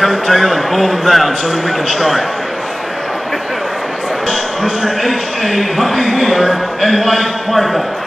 coattail and pull them down so that we can start. Mr. H.A. Humpy Wheeler and wife Martha.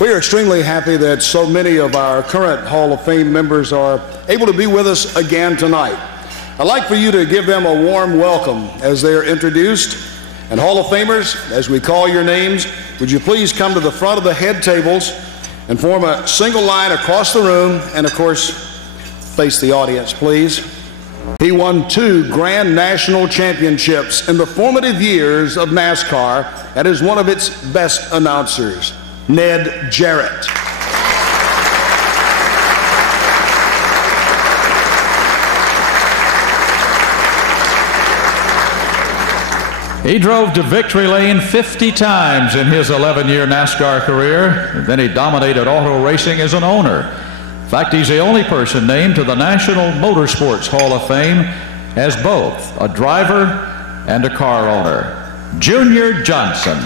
We are extremely happy that so many of our current Hall of Fame members are able to be with us again tonight. I'd like for you to give them a warm welcome as they are introduced. And Hall of Famers, as we call your names, would you please come to the front of the head tables and form a single line across the room and, of course, face the audience, please. He won 2 Grand National Championships in the formative years of NASCAR and is one of its best announcers. Ned Jarrett. He drove to victory lane 50 times in his 11-year NASCAR career, and then he dominated auto racing as an owner. In fact, he's the only person named to the National Motorsports Hall of Fame as both a driver and a car owner. Junior Johnson.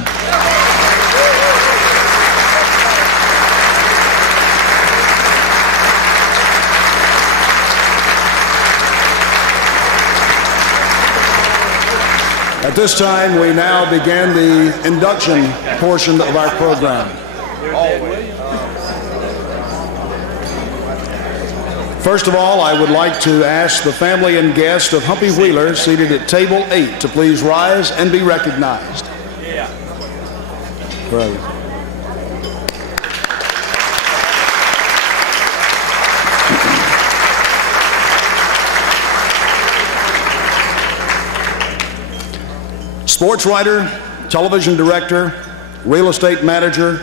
At this time, we now begin the induction portion of our program. First of all, I would like to ask the family and guests of Humpy Wheeler seated at table 8 to please rise and be recognized. Right. Sports writer, television director, real estate manager,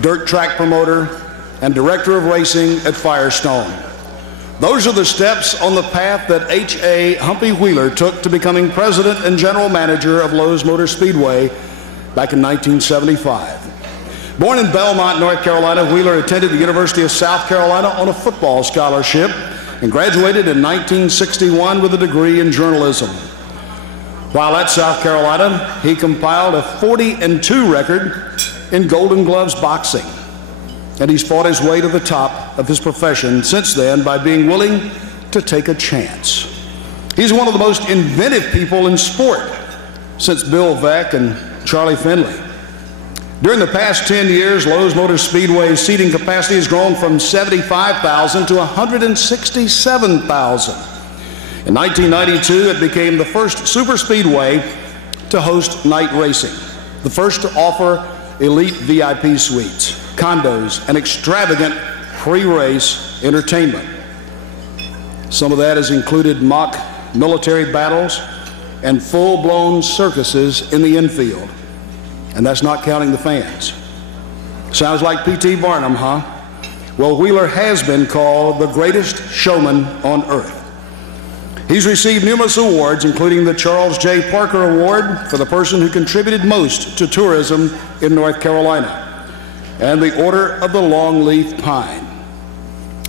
dirt track promoter, and director of racing at Firestone. Those are the steps on the path that H.A. Humpy Wheeler took to becoming president and general manager of Lowe's Motor Speedway back in 1975. Born in Belmont, North Carolina, Wheeler attended the University of South Carolina on a football scholarship and graduated in 1961 with a degree in journalism. While at South Carolina, he compiled a 40-2 record in Golden Gloves boxing, and he's fought his way to the top of his profession since then by being willing to take a chance. He's one of the most inventive people in sport since Bill Veeck and Charlie Finley. During the past 10 years, Lowe's Motor Speedway's seating capacity has grown from 75,000 to 167,000. In 1992, it became the first superspeedway to host night racing, the first to offer elite VIP suites, condos, and extravagant pre-race entertainment. Some of that has included mock military battles and full-blown circuses in the infield. And that's not counting the fans. Sounds like P.T. Barnum, huh? Well, Wheeler has been called the greatest showman on earth. He's received numerous awards, including the Charles J. Parker Award for the person who contributed most to tourism in North Carolina, and the Order of the Longleaf Pine.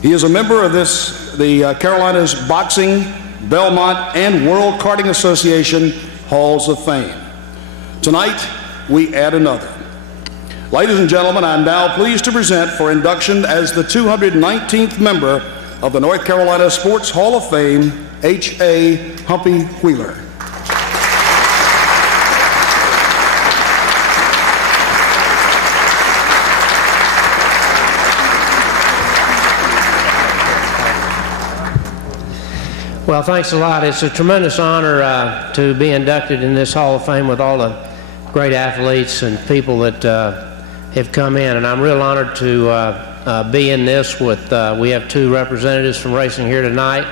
He is a member of the Carolinas Boxing, Belmont, and World Karting Association Halls of Fame. Tonight, we add another. Ladies and gentlemen, I'm now pleased to present for induction as the 219th member of the North Carolina Sports Hall of Fame, H.A. Humpy Wheeler. Well, thanks a lot. It's a tremendous honor to be inducted in this Hall of Fame with all the great athletes and people that have come in, and I'm real honored to be in this with, we have 2 representatives from racing here tonight,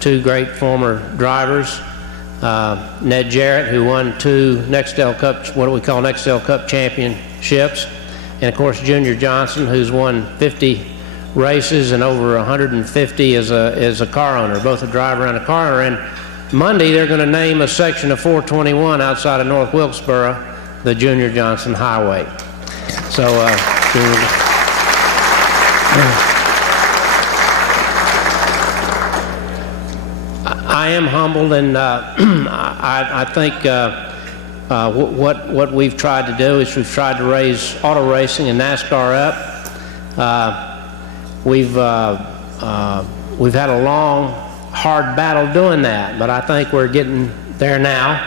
2 great former drivers, Ned Jarrett, who won 2 Nextel Cup, what we call Nextel Cup championships, and of course Junior Johnson, who's won 50 races and over 150 as a car owner, both a driver and a car owner. And Monday they're going to name a section of 421 outside of North Wilkesboro the Junior Johnson Highway. So I am humbled, and I think what we've tried to do is we've tried to raise auto racing and NASCAR up. We've had a long, hard battle doing that, but I think we're getting there now,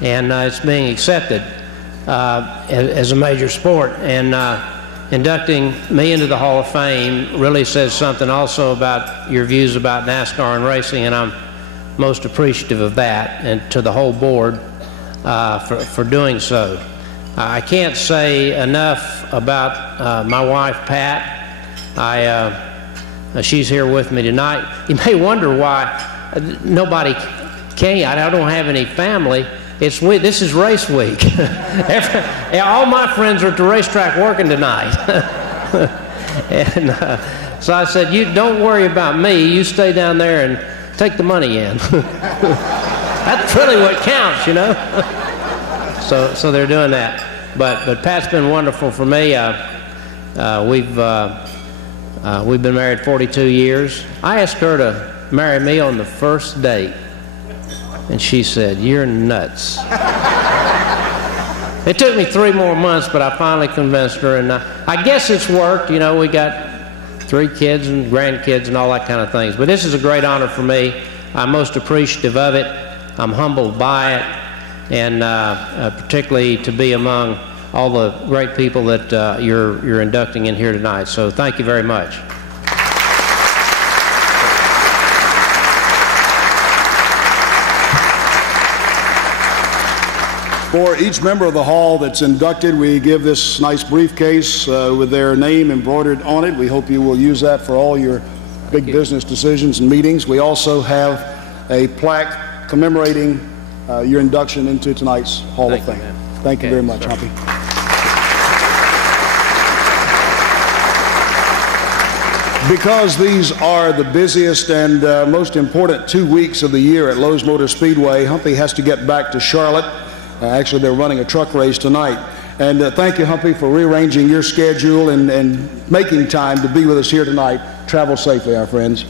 and it's being accepted as a major sport. And inducting me into the Hall of Fame really says something also about your views about NASCAR and racing, and I'm most appreciative of that, and to the whole board for doing so. I can't say enough about my wife, Pat. She's here with me tonight. You may wonder why nobody came. I don't have any family. This is race week. All my friends are at the racetrack working tonight. And so I said, "You don't worry about me. You stay down there and take the money in." That's really what counts, you know. So they're doing that. But Pat's been wonderful for me. We've been married 42 years. I asked her to marry me on the first date, and she said, "You're nuts." It took me 3 more months, but I finally convinced her, and I guess it's worked. You know, we got 3 kids and grandkids and all that kind of things. But this is a great honor for me. I'm most appreciative of it. I'm humbled by it, and particularly to be among all the great people that you're inducting in here tonight. So thank you very much. For each member of the hall that's inducted, we give this nice briefcase with their name embroidered on it. We hope you will use that for all your big business decisions and meetings. We also have a plaque commemorating your induction into tonight's Hall of Fame. Thank you very much, Humpy. Because these are the busiest and most important 2 weeks of the year at Lowe's Motor Speedway, Humpy has to get back to Charlotte. Actually, they're running a truck race tonight. And thank you, Humpy, for rearranging your schedule and making time to be with us here tonight. Travel safely, our friends.